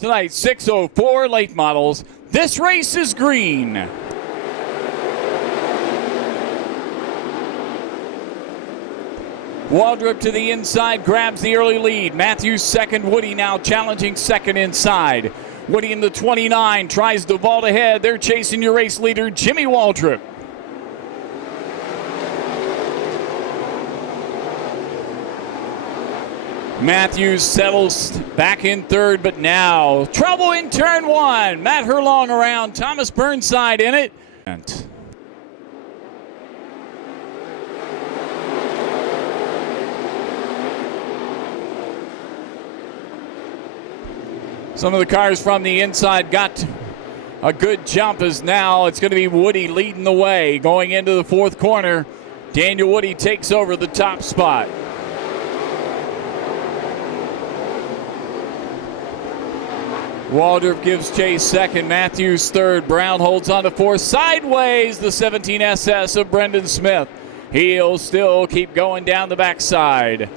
Tonight, 604 late models. This race is green. Waldrop to the inside, grabs the early lead. Matthews second, Woody now challenging second inside. Woody in the 29, tries to vault ahead. They're chasing your race leader, Jimmy Waldrop. Matthews settles back in third, but now trouble in turn one. Matt Herlong around, Thomas Burnside in it. Some of the cars from the inside got a good jump as now it's going to be Woody leading the way going into the fourth corner. Daniel Woody takes over the top spot. Waldrop gives chase second, Matthews third, Brown holds on to fourth. Sideways, the 17 SS of Brendan Smith. He'll still keep going down the backside.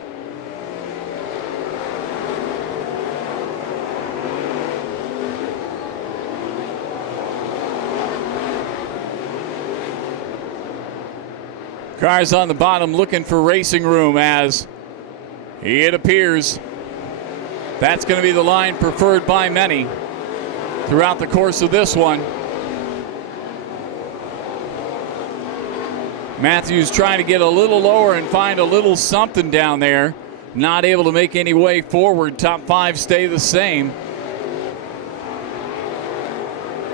Cars on the bottom looking for racing room as it appears that's going to be the line preferred by many throughout the course of this one. Matthews trying to get a little lower and find a little something down there. Not able to make any way forward. Top five stay the same.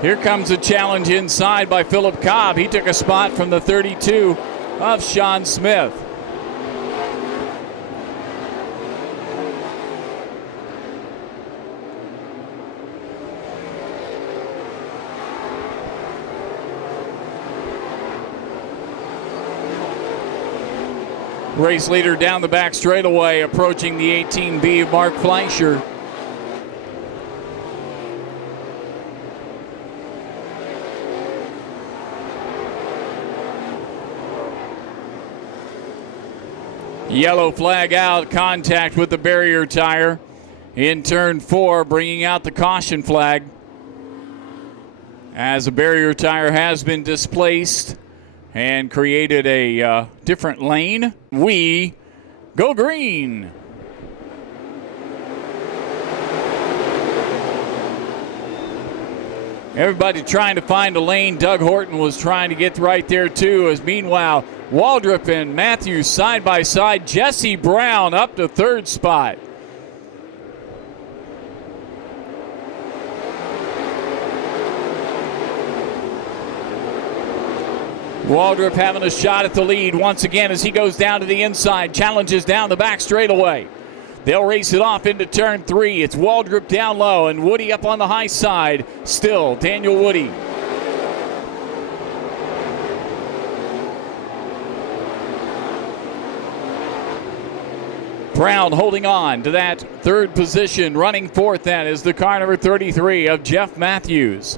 Here comes a challenge inside by Philip Cobb. He took a spot from the 32 of Sean Smith. Race leader down the back straightaway, approaching the 18B of Mark Fleischer. Yellow flag out, contact with the barrier tire in turn 4, bringing out the caution flag as the barrier tire has been displaced and created a different lane. We go green. Everybody trying to find a lane. Doug Horton was trying to get right there too, as meanwhile Waldrop and Matthews side by side. Jesse Brown up to third spot. Waldrop having a shot at the lead once again as he goes down to the inside, challenges down the back straightaway. They'll race it off into turn 3. It's Waldrop down low and Woody up on the high side. Still Daniel Woody. Brown holding on to that third position. Running fourth then is the car number 33 of Jeff Matthews.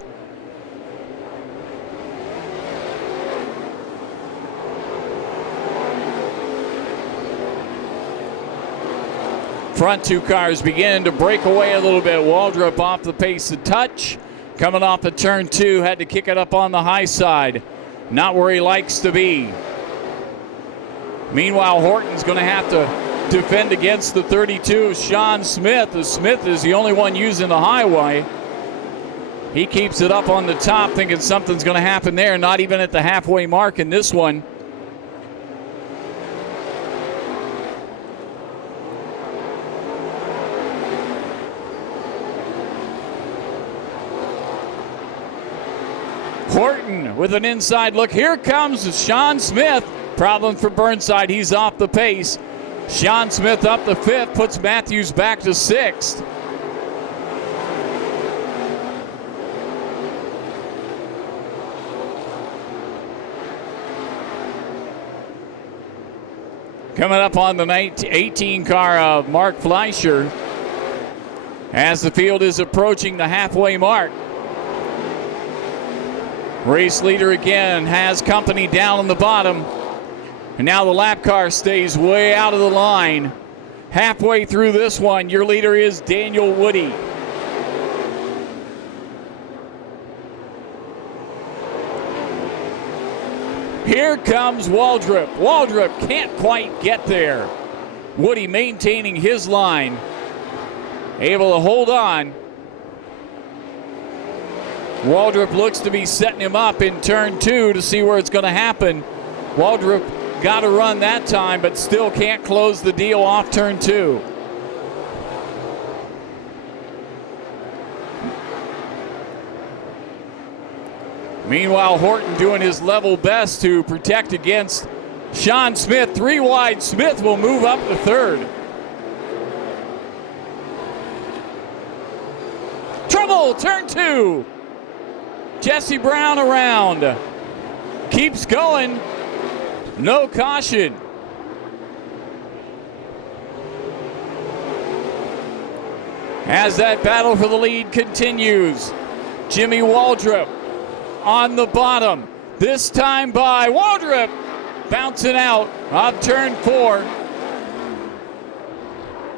Front two cars beginning to break away a little bit. Waldrop off the pace a touch. Coming off the turn 2, had to kick it up on the high side. Not where he likes to be. Meanwhile, Horton's going to have to defend against the 32 of Sean Smith. The Smith is the only one using the highway. He keeps it up on the top, thinking something's going to happen there. Not even at the halfway mark in this one. Horton with an inside look. Here comes Sean Smith. Problem for Burnside. He's off the pace. Sean Smith up to 5th, puts Matthews back to 6th. Coming up on the 18 car of Mark Fleischer as the field is approaching the halfway mark. Race leader again has company down on the bottom. And now the lap car stays way out of the line. Halfway through this one, your leader is Daniel Woody. Here comes Waldrop. Waldrop can't quite get there. Woody maintaining his line. Able to hold on. Waldrop looks to be setting him up in turn 2 to see where it's going to happen. Waldrop got a run that time, but still can't close the deal off turn 2. Meanwhile, Horton doing his level best to protect against Sean Smith. 3 wide. Smith will move up to 3rd. Trouble, turn 2. Jesse Brown around. Keeps going. No caution. As that battle for the lead continues, Jimmy Waldrop on the bottom. This time by Waldrop. Bouncing out of turn 4.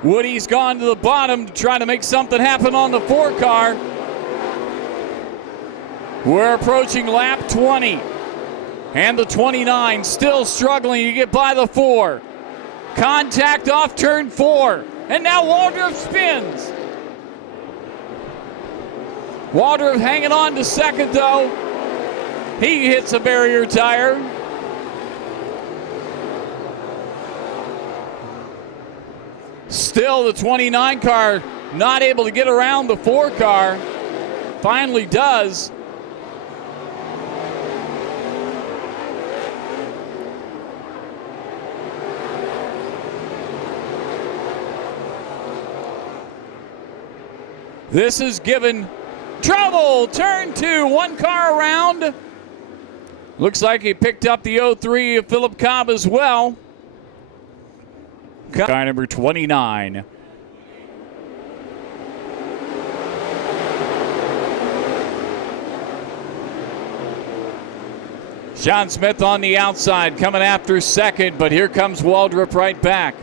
Woody's gone to the bottom to try to make something happen on the 4 car. We're approaching lap 20. And the 29 still struggling to get by the 4. Contact off turn 4. And now Waldrop spins. Waldrop hanging on to 2nd though. He hits a barrier tire. Still the 29 car not able to get around the 4 car. Finally does. This is given trouble. Turn 2, 1 car around. Looks like he picked up the 03 of Philip Cobb as well. Car number 29. Sean Smith on the outside coming after 2nd, but here comes Waldrop right back.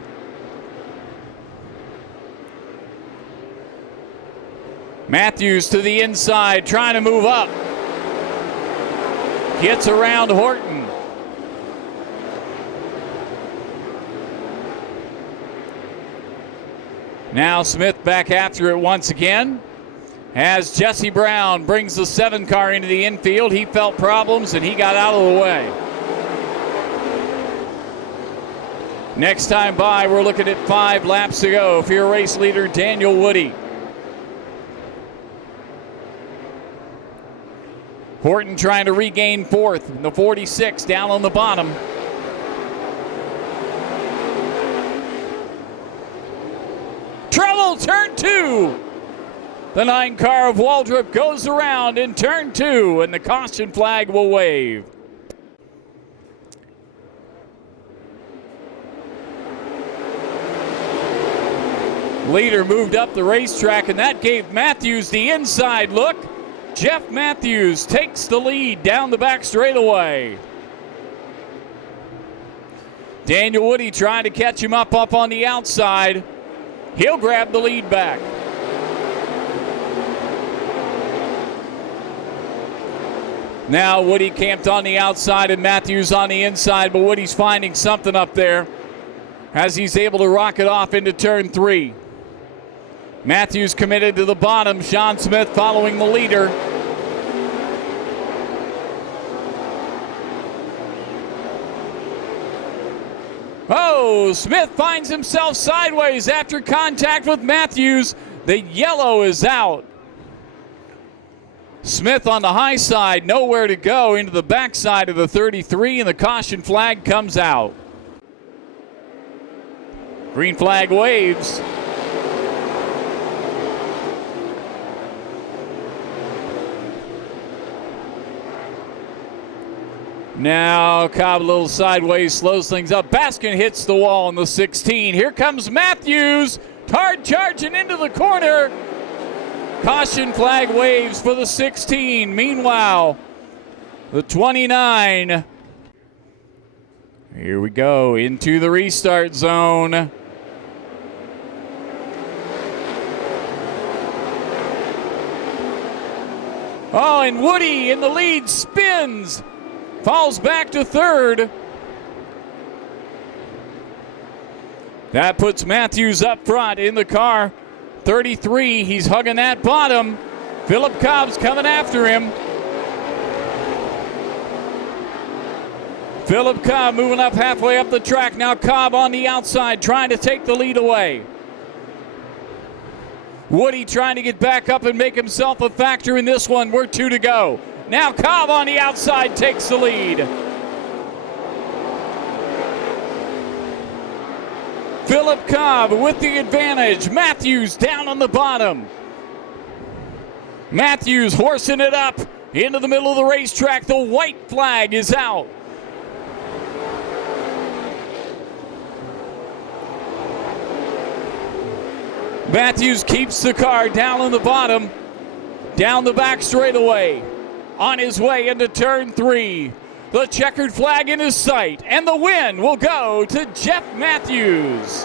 Matthews to the inside, trying to move up. Gets around Horton. Now Smith back after it once again. As Jesse Brown brings the 7 car into the infield. He felt problems and he got out of the way. Next time by, we're looking at 5 laps to go for your race leader, Daniel Woody. Horton trying to regain 4th. The 46 down on the bottom. Trouble, turn 2. The 9 car of Waldrop goes around in turn 2, and the caution flag will wave. Leader moved up the racetrack, and that gave Matthews the inside look. Jeff Matthews takes the lead down the back straightaway. Daniel Woody trying to catch him up on the outside. He'll grab the lead back. Now Woody camped on the outside and Matthews on the inside, but Woody's finding something up there as he's able to rocket off into turn 3. Matthews committed to the bottom. Sean Smith following the leader. Oh, Smith finds himself sideways after contact with Matthews. The yellow is out. Smith on the high side, nowhere to go, into the backside of the 33, and the caution flag comes out. Green flag waves. Now Cobb a little sideways, slows things up. Baskin hits the wall in the 16. Here comes Matthews, hard charging into the corner. Caution flag waves for the 16. Meanwhile, the 29. Here we go into the restart zone. Oh, and Woody in the lead spins. falls back to third. That puts Matthews up front in the car. 33, he's hugging that bottom. Philip Cobb's coming after him. Philip Cobb moving up halfway up the track. Now Cobb on the outside trying to take the lead away. Woody trying to get back up and make himself a factor in this one. We're 2 to go. Now Cobb on the outside takes the lead. Philip Cobb with the advantage. Matthews down on the bottom. Matthews horsing it up into the middle of the racetrack. The white flag is out. Matthews keeps the car down on the bottom, down the back straightaway, on his way into turn 3. The checkered flag in his sight, and the win will go to Jeff Matthews.